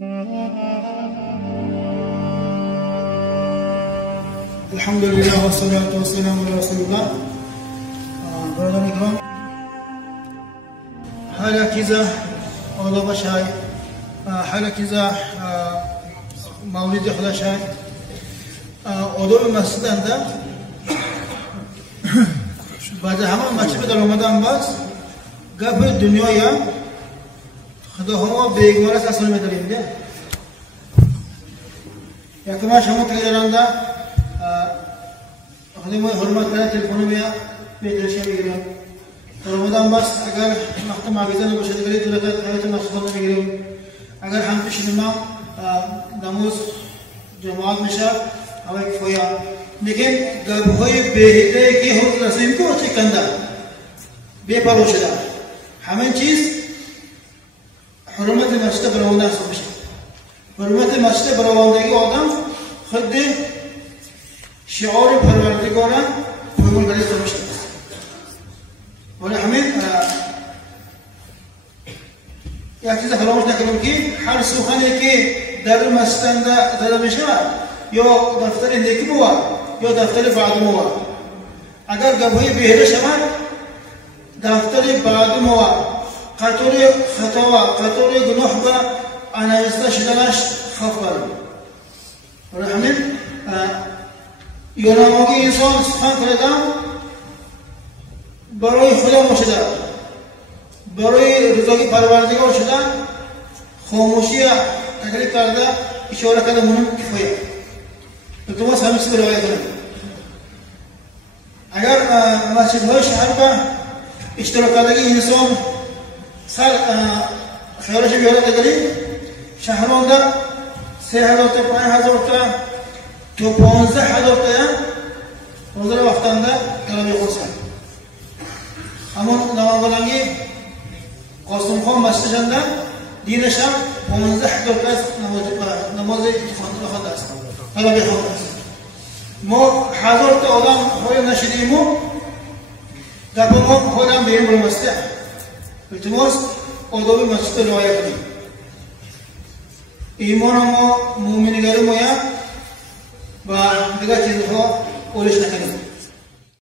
الحمد لله والصلاة والسلام على رسول الله. برادران اکرام، حالا کیزا اولا باشای، حالا کیزا مولد خدا شای، اولا مسجد انده بعد همه مسجد در رمضان باز گپ دنیایا خدا هوا بیگوارس اصلا میداریم ده. یکماش همون تیرانده خدا ما حرمت کنه تلفن میا بیدرشی میگیریم. رمضان باز اگر مختم عبیدان باشه دیگری دولت حیات مسجد میگیریم. اگر هم پیش نما نماز جماعت میشه اوه کفایا. لیکن گپ‌های بیهوده که هم رسیم کو چه کنده بی‌پروشده. همه چیز حرمت مسجد براونده است میشه. حرمت مسجد براوندگی آدم خود شعار پروردگاران فرمان گریز میشه. ولی همین یک چیز فراموش نکنیم که هر سخنی که در مسجد داده میشه یا دفتر نیکی موا یا دفتر بعد موا اگر گپ‌های بیهوده شود دفتر بعد موا قطور خطا قطور گناه با آنایسته شدنش خوف دارم. ولی همین یونامگی انسان سخن کرده برای خدا باشده، برای رضای پروردگار شده، خاموشی تکلیف کرده، اشاره کرده منم کفایه. التماس همین چیز روایت کنیم. اگر مسجدهای شهر با اشتراک کردگی انسان سال خیالش بیاره دگری شهران در 3000 تا 5000 تا تو 15000 تا روزه وقتان در کلامی خورسن. همون نمازلنگی قاسم خان مسجدشان در دینش هم 15000 تا نماز خواند است. کلامی خواند است. ما 1000 تا آدم های نشدیمو در ما خودم بریم برای مسجد. التماس آداب مسجد رعایت کنیم. ایمان ما مومنگری ما یا و دیگر چیزها اولش نکنیم.